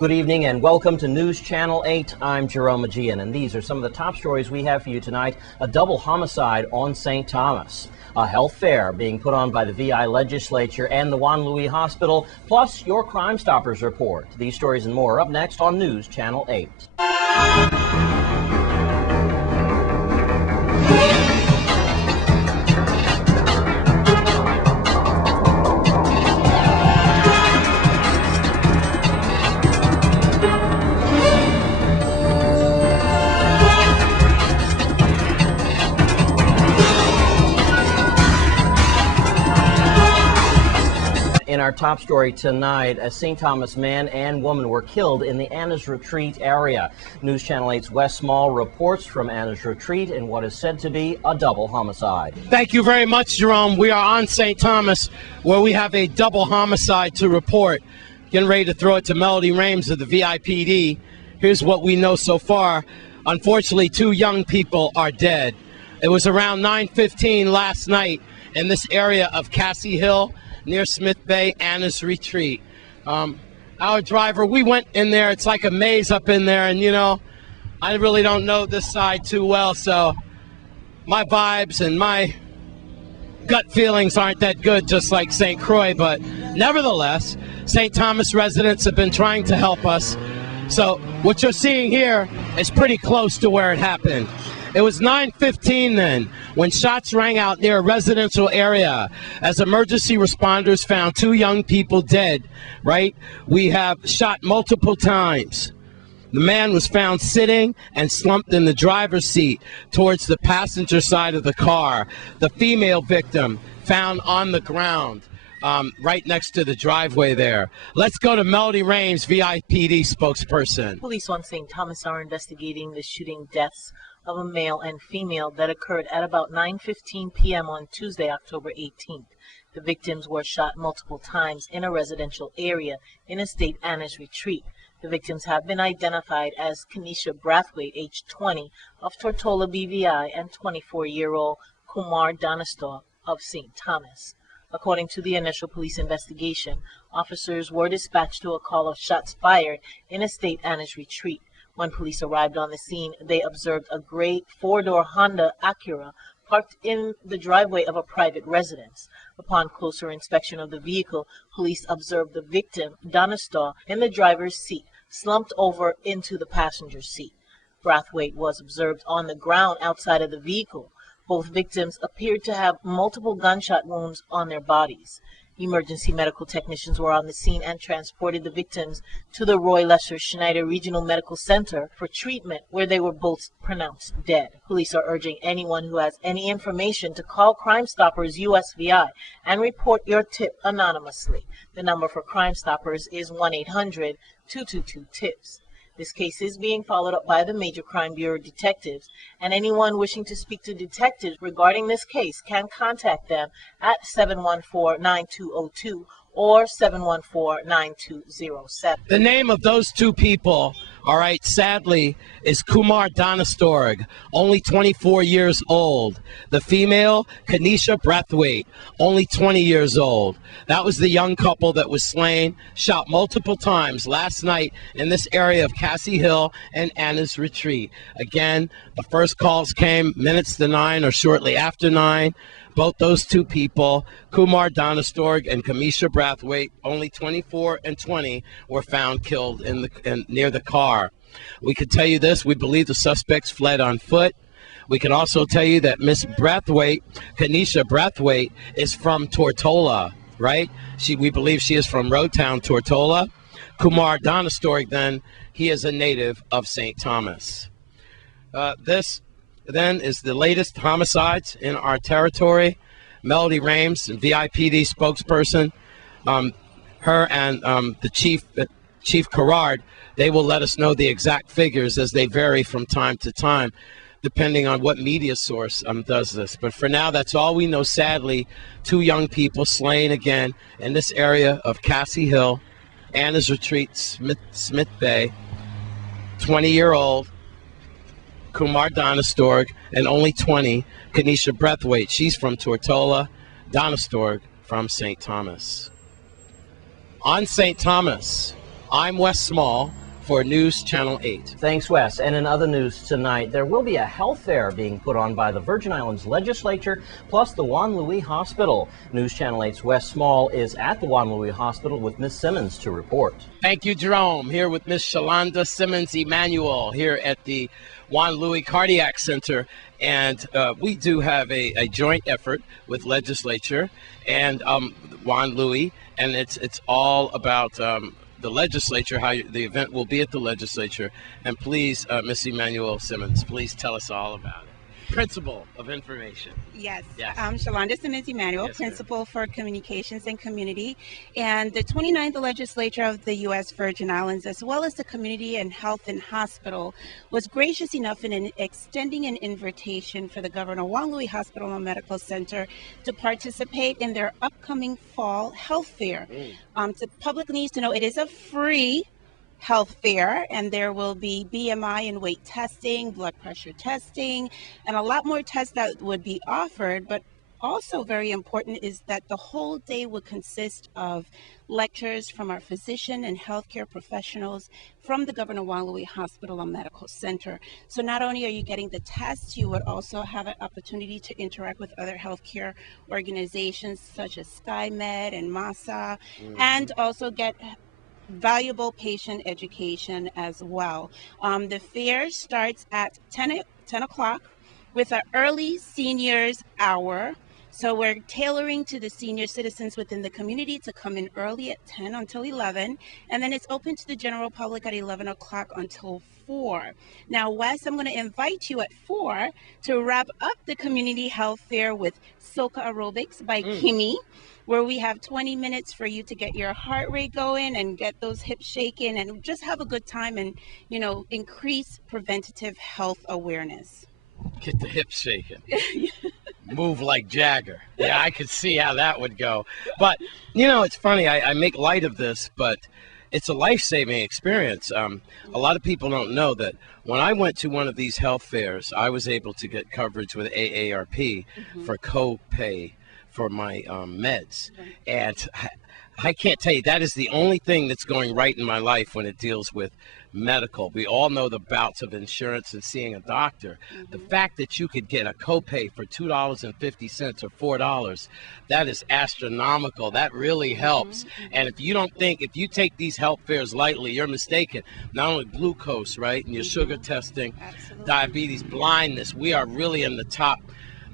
Good evening and welcome to News Channel 8. I'm Jerome Aegean, and these are some of the top stories we have for you tonight. A double homicide on St. Thomas, a health fair being put on by the VI legislature and the Juan Louis Hospital, plus your Crime Stoppers report. These stories and more up next on News Channel 8. In our top story tonight, a St. Thomas man and woman were killed in the Anna's Retreat area. News Channel 8's Wes Small reports from Anna's Retreat in what is said to be a double homicide. Thank you very much, Jerome. We are on St. Thomas, where we have a double homicide to report. Getting ready to throw it to Melody Rames of the VIPD. Here's what we know so far. Unfortunately, 2 young people are dead. It was around 9:15 last night in this area of Cassie Hill, near Smith Bay, Anna's Retreat. Our driver, we went in there. It's like a maze up in there, and you know, I really don't know this side too well, so my vibes and my gut feelings aren't that good, just like St. Croix, but nevertheless, St. Thomas residents have been trying to help us. So what you're seeing here is pretty close to where it happened. It was 9:15 then when shots rang out near a residential area as emergency responders found 2 young people dead, right? We have shot multiple times. The man was found sitting and slumped in the driver's seat towards the passenger side of the car. The female victim found on the ground right next to the driveway there. Let's go to Melody Rames, VIPD spokesperson. Police on St. Thomas are investigating the shooting deaths of a male and female that occurred at about 9:15 p.m. on Tuesday, October 18th. The victims were shot multiple times in a residential area in Estate Anna's Retreat. The victims have been identified as Kenesha Brathwaite, age 20, of Tortola BVI, and 24-year-old Kumar Danastor of St. Thomas. According to the initial police investigation, officers were dispatched to a call of shots fired in Estate Anna's Retreat. When police arrived on the scene, they observed a gray 4-door Honda Acura parked in the driveway of a private residence. Upon closer inspection of the vehicle, police observed the victim, Danastor, in the driver's seat, slumped over into the passenger seat. Brathwaite was observed on the ground outside of the vehicle. Both victims appeared to have multiple gunshot wounds on their bodies. Emergency medical technicians were on the scene and transported the victims to the Roy Lesser Schneider Regional Medical Center for treatment, where they were both pronounced dead. Police are urging anyone who has any information to call Crime Stoppers USVI and report your tip anonymously. The number for Crime Stoppers is 1-800-222-TIPS. This case is being followed up by the Major Crime Bureau detectives, and anyone wishing to speak to detectives regarding this case can contact them at 714-9202 or 714-9207. The name of those 2 people, all right, sadly, is Kumar Danastor, only 24 years old. The female, Kenesha Brathwaite, only 20 years old. That was the young couple that was slain, shot multiple times last night in this area of Cassie Hill and Anna's Retreat. Again, the first calls came minutes to 9 or shortly after 9. Both those 2 people, Kumar Danastor and Kenesha Brathwaite, only 24 and 20, were found killed near the car. We could tell you this: we believe the suspects fled on foot. We can also tell you that Miss Brathwaite, Kenesha Brathwaite, is from Tortola, right? We believe she is from Roadtown, Tortola. Kumar Danastor, then, he is a native of St. Thomas. This then is the latest homicides in our territory. Melody Rames, VIPD spokesperson, her and the Chief Carrard, they will let us know the exact figures as they vary from time to time, depending on what media source does this. But for now, that's all we know. Sadly, 2 young people slain again in this area of Cassie Hill, Anna's Retreat, Smith Bay, 20-year-old Kumar Danastor, and only 20, Kenesha Brathwaite. She's from Tortola, Danastor from St. Thomas. On St. Thomas, I'm Wes Small for News Channel 8. Thanks, Wes. And in other news tonight, there will be a health fair being put on by the Virgin Islands Legislature, plus the Juan Louis Hospital. News Channel 8's Wes Small is at the Juan Louis Hospital with Miss Simmons to report. Thank you, Jerome. Here with Miss Shalonda Simmons Emanuel here at the Juan Louis Cardiac Center. And we do have a joint effort with Legislature and Juan Louis, and it's all about the legislature, how the event will be at the legislature. And please, Miss Emanuel Simmons, please tell us all about it. Principal of Information. Yes, Yes. Shalonda Simmons Emanuel, Yes, Principal for Communications and Community. And the 29th Legislature of the U.S. Virgin Islands, as well as the Community and Health and Hospital, was gracious enough in extending an invitation for the Governor Juan Louis Hospital and Medical Center to participate in their upcoming fall health fair. The public needs to know it is a free health fair, and there will be BMI and weight testing, blood pressure testing, and a lot more tests that would be offered. But also very important is that the whole day would consist of lectures from our physician and healthcare professionals from the Governor Juan Louis Hospital and Medical Center. So not only are you getting the tests, you would also have an opportunity to interact with other healthcare organizations such as SkyMed and MASA, and also get valuable patient education as well. The fair starts at 10 o'clock with an early seniors hour. So we're tailoring to the senior citizens within the community to come in early at 10 until 11. And then it's open to the general public at 11 o'clock until 4. Now, Wes, I'm going to invite you at 4 to wrap up the community health fair with Soca Aerobics by Kimmy, where we have 20 minutes for you to get your heart rate going and get those hips shaking and just have a good time and, you know, increase preventative health awareness. Get the hips shaking. Move like Jagger. Yeah, I could see how that would go. But, you know, it's funny. I make light of this, but it's a life-saving experience. A lot of people don't know that when I went to one of these health fairs, I was able to get coverage with AARP for co-pay for my meds. And I can't tell you, that is the only thing that's going right in my life when it deals with medical. We all know the bouts of insurance and seeing a doctor. The fact that you could get a copay for $2.50 or $4, that is astronomical. That really helps. And if you take these health fairs lightly, you're mistaken. Not only glucose, right, and your sugar testing, diabetes, blindness, we are really in the top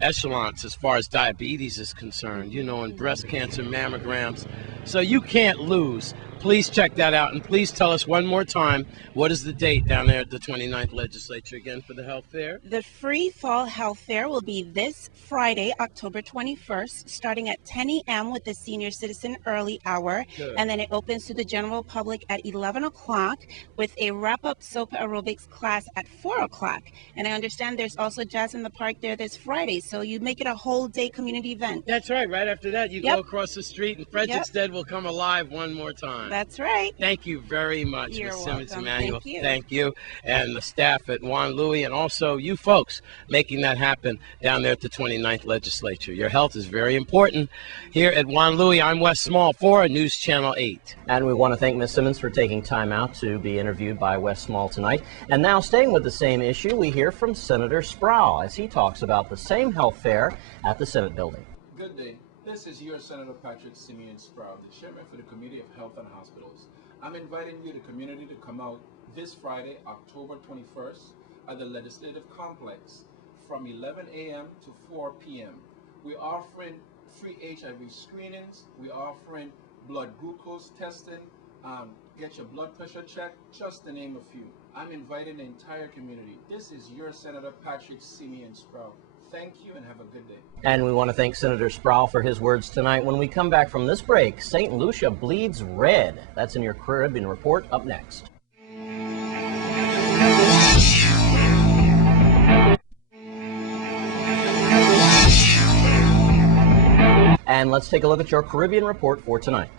echelons as far as diabetes is concerned, you know, and breast cancer mammograms. So you can't lose. Please check that out, and please tell us one more time, what is the date down there at the 29th Legislature again for the health fair? The free fall health fair will be this Friday, October 21st, starting at 10 a.m. with the senior citizen early hour. Good. And then it opens to the general public at 11 o'clock with a wrap-up soca aerobics class at 4 o'clock. And I understand there's also Jazz in the Park there this Friday, so you make it a whole day community event. That's right. Right after that, you go across the street, and Frederickstead will come alive one more time. That's right. Thank you very much, You're Ms. Simmons welcome. Emanuel. Thank you. Thank you. And the staff at Juan Louis, and also you folks making that happen down there at the 29th Legislature. Your health is very important. Here at Juan Louis, I'm Wes Small for News Channel 8. And we want to thank Ms. Simmons for taking time out to be interviewed by Wes Small tonight. And now, staying with the same issue, we hear from Senator Sproul as he talks about the same health fair at the Senate building. Good day. This is your Senator Patrick Simeon Sproul, the chairman for the Committee of Health and Hospitals. I'm inviting you, the community, to come out this Friday, October 21st, at the Legislative Complex from 11 a.m. to 4 p.m. We're offering free HIV screenings. We're offering blood glucose testing, get your blood pressure checked, just to name a few. I'm inviting the entire community. This is your Senator Patrick Simeon Sproul. Thank you and have a good day. And we want to thank Senator Sproul for his words tonight. When we come back from this break, St. Lucia bleeds red. That's in your Caribbean Report up next. And let's take a look at your Caribbean Report for tonight.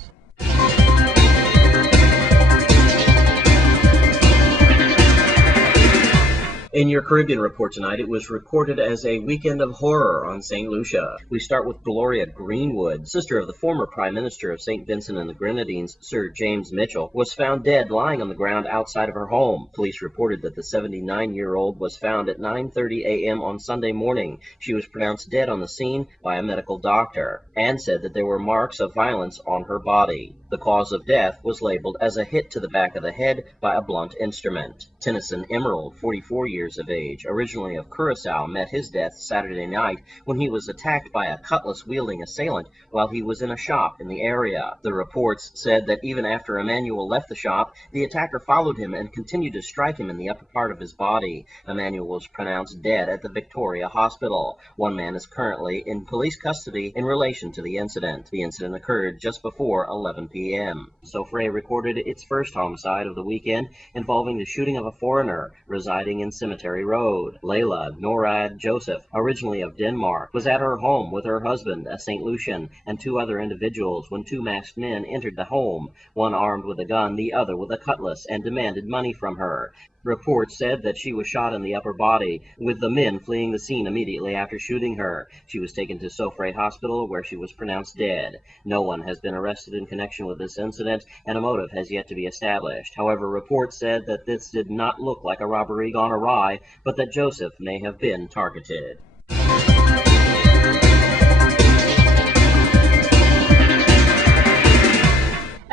In your Caribbean report tonight, it was recorded as a weekend of horror on St. Lucia. We start with Gloria Greenwood, sister of the former Prime Minister of St. Vincent and the Grenadines, Sir James Mitchell, was found dead lying on the ground outside of her home. Police reported that the 79-year-old was found at 9:30 a.m. on Sunday morning. She was pronounced dead on the scene by a medical doctor and said that there were marks of violence on her body. The cause of death was labeled as a hit to the back of the head by a blunt instrument. Tennyson Emerald, 44 years of age, originally of Curacao, met his death Saturday night when he was attacked by a cutlass-wielding assailant while he was in a shop in the area. The reports said that even after Emmanuel left the shop, the attacker followed him and continued to strike him in the upper part of his body. Emmanuel was pronounced dead at the Victoria Hospital. One man is currently in police custody in relation to the incident. The incident occurred just before 11 p.m. Soufrière recorded its first homicide of the weekend involving the shooting of a foreigner residing in Cemetery Road. Layla Norad Joseph, originally of Denmark, was at her home with her husband, a St. Lucian, and two other individuals when two masked men entered the home, one armed with a gun, the other with a cutlass, and demanded money from her. Reports said that she was shot in the upper body, with the men fleeing the scene immediately after shooting her. She was taken to Soufrière Hospital, where she was pronounced dead. No one has been arrested in connection with this incident, and a motive has yet to be established. However, reports said that this did not look like a robbery gone awry, but that Joseph may have been targeted.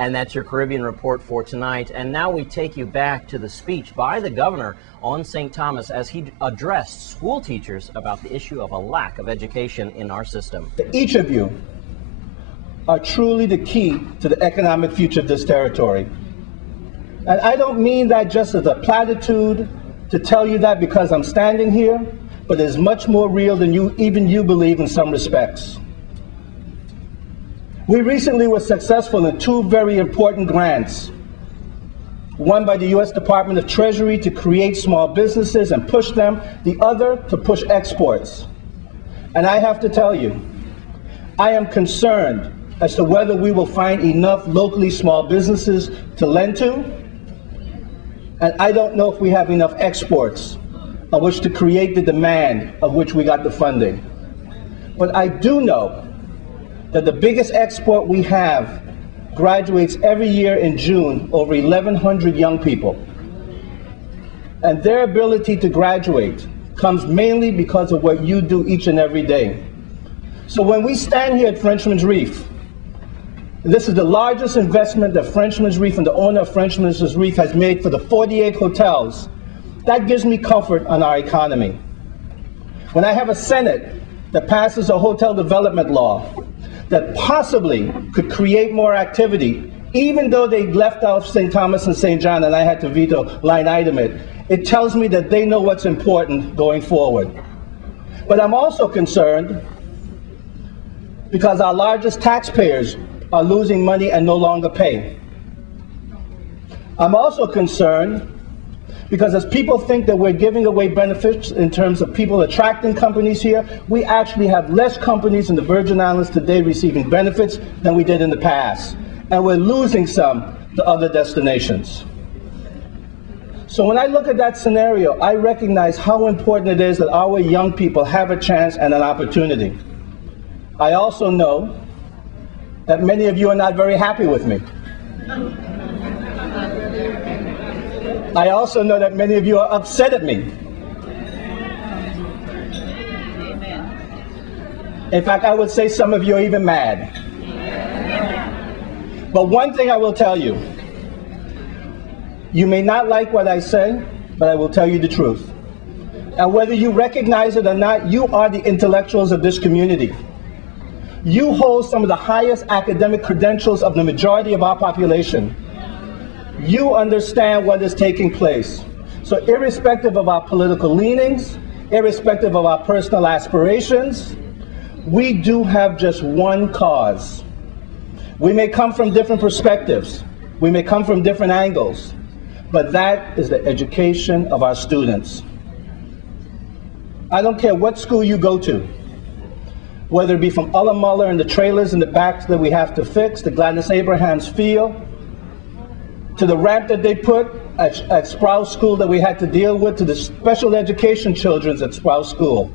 And that's your Caribbean report for tonight. And now we take you back to the speech by the governor on St. Thomas as he addressed school teachers about the issue of a lack of education in our system. Each of you are truly the key to the economic future of this territory. And I don't mean that just as a platitude to tell you that because I'm standing here, but it is much more real than even you believe in some respects. We recently were successful in two very important grants. One by the U.S. Department of Treasury to create small businesses and push them, the other to push exports. And I have to tell you, I am concerned as to whether we will find enough locally small businesses to lend to, and I don't know if we have enough exports on which to create the demand of which we got the funding. But I do know that the biggest export we have graduates every year in June, over 1,100 young people. And their ability to graduate comes mainly because of what you do each and every day. So when we stand here at Frenchman's Reef, this is the largest investment that Frenchman's Reef and the owner of Frenchman's Reef has made for the 48 hotels. That gives me comfort on our economy. When I have a Senate that passes a hotel development law that possibly could create more activity, even though they left out St. Thomas and St. John and I had to veto line item it, it tells me that they know what's important going forward. But I'm also concerned because our largest taxpayers are losing money and no longer pay. I'm also concerned because as people think that we're giving away benefits in terms of people attracting companies here, we actually have less companies in the Virgin Islands today receiving benefits than we did in the past. And we're losing some to other destinations. So when I look at that scenario, I recognize how important it is that our young people have a chance and an opportunity. I also know that many of you are not very happy with me. I also know that many of you are upset at me. In fact, I would say some of you are even mad. But one thing I will tell you, you may not like what I say, but I will tell you the truth. And whether you recognize it or not, you are the intellectuals of this community. You hold some of the highest academic credentials of the majority of our population. You understand what is taking place. So irrespective of our political leanings, irrespective of our personal aspirations, we do have just one cause. We may come from different perspectives. We may come from different angles, but that is the education of our students. I don't care what school you go to, whether it be from Ullamulla and the trailers in the back that we have to fix, to Gladys Abraham's Field, to the ramp that they put at Sprouse School that we had to deal with, to the special education children at Sprouse School,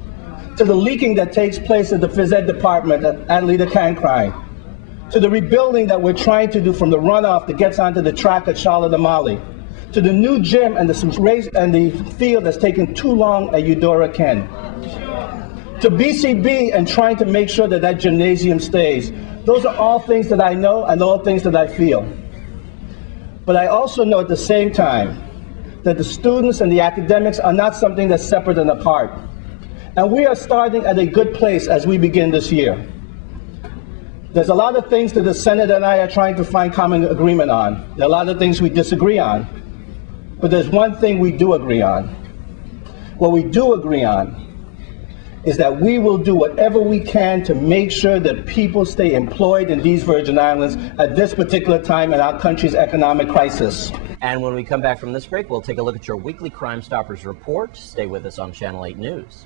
to the leaking that takes place at the phys ed department at Adelita Cancrine, to the rebuilding that we're trying to do from the runoff that gets onto the track at Charlotte Amalie, to the new gym and the field that's taken too long at Eudora Ken, to BCB and trying to make sure that that gymnasium stays. Those are all things that I know and all things that I feel. But I also know at the same time that the students and the academics are not something that's separate and apart. And we are starting at a good place as we begin this year. There's a lot of things that the Senate and I are trying to find common agreement on. There are a lot of things we disagree on. But there's one thing we do agree on. What we do agree on is that we will do whatever we can to make sure that people stay employed in these Virgin Islands at this particular time in our country's economic crisis. And when we come back from this break, we'll take a look at your weekly Crime Stoppers report. Stay with us on Channel 8 News.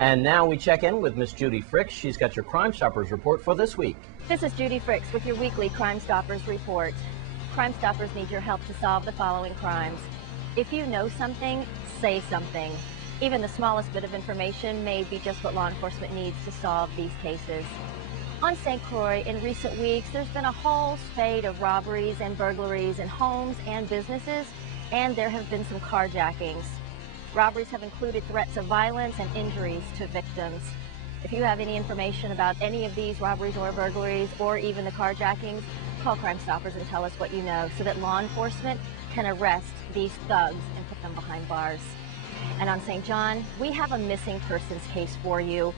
And now we check in with Miss Judy Fricks. She's got your Crime Stoppers report for this week. This is Judy Fricks with your weekly Crime Stoppers report. Crime Stoppers need your help to solve the following crimes. If you know something, say something. Even the smallest bit of information may be just what law enforcement needs to solve these cases. On St. Croix, in recent weeks, there's been a whole spate of robberies and burglaries in homes and businesses, and there have been some carjackings. Robberies have included threats of violence and injuries to victims. If you have any information about any of these robberies or burglaries or even the carjackings, call Crime Stoppers and tell us what you know so that law enforcement can arrest these thugs and put them behind bars. And on St. John, we have a missing persons case for you.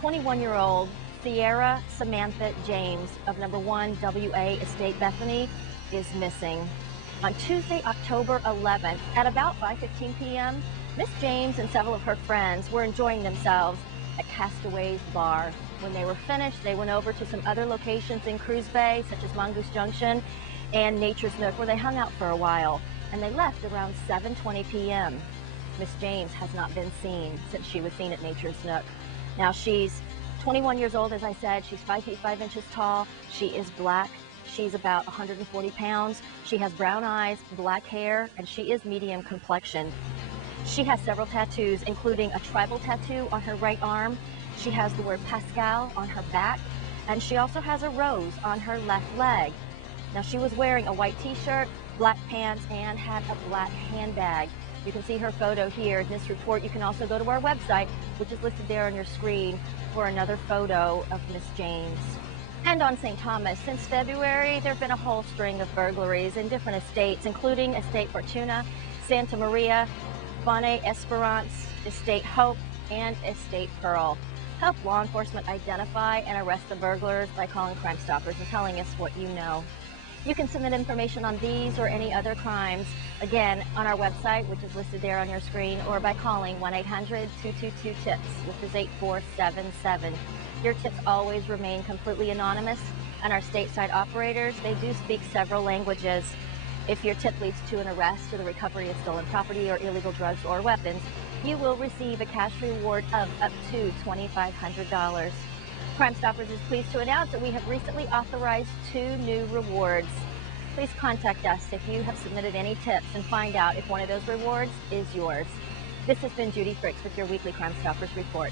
21-year-old Sierra Samantha James of number 1 WA Estate Bethany is missing. On Tuesday, October 11th at about 5:15 p.m., Miss James and several of her friends were enjoying themselves at Castaways Bar. When they were finished, they went over to some other locations in Cruz Bay, such as Mongoose Junction and Nature's Nook, where they hung out for a while, and they left around 7:20 p.m. Miss James has not been seen since she was seen at Nature's Nook. Now, she's 21 years old, as I said. She's 5 feet 5 inches tall. She is black. She's about 140 pounds. She has brown eyes, black hair, and she is medium complexion. She has several tattoos, including a tribal tattoo on her right arm. She has the word Pascal on her back, and she also has a rose on her left leg. Now, she was wearing a white t-shirt, black pants, and had a black handbag. You can see her photo here in this report. You can also go to our website, which is listed there on your screen, for another photo of Miss James. And on St. Thomas, since February, there have been a whole string of burglaries in different estates, including Estate Fortuna, Santa Maria, Bonnet Esperance, Estate Hope, and Estate Pearl. Help law enforcement identify and arrest the burglars by calling Crime Stoppers and telling us what you know. You can submit information on these or any other crimes, again, on our website, which is listed there on your screen, or by calling 1-800-222-TIPS, which is 8477. Your tips always remain completely anonymous, and our stateside operators, they do speak several languages. If your tip leads to an arrest or the recovery of stolen property or illegal drugs or weapons, you will receive a cash reward of up to $2,500. Crime Stoppers is pleased to announce that we have recently authorized 2 new rewards. Please contact us if you have submitted any tips and find out if one of those rewards is yours. This has been Judy Fricks with your weekly Crime Stoppers report.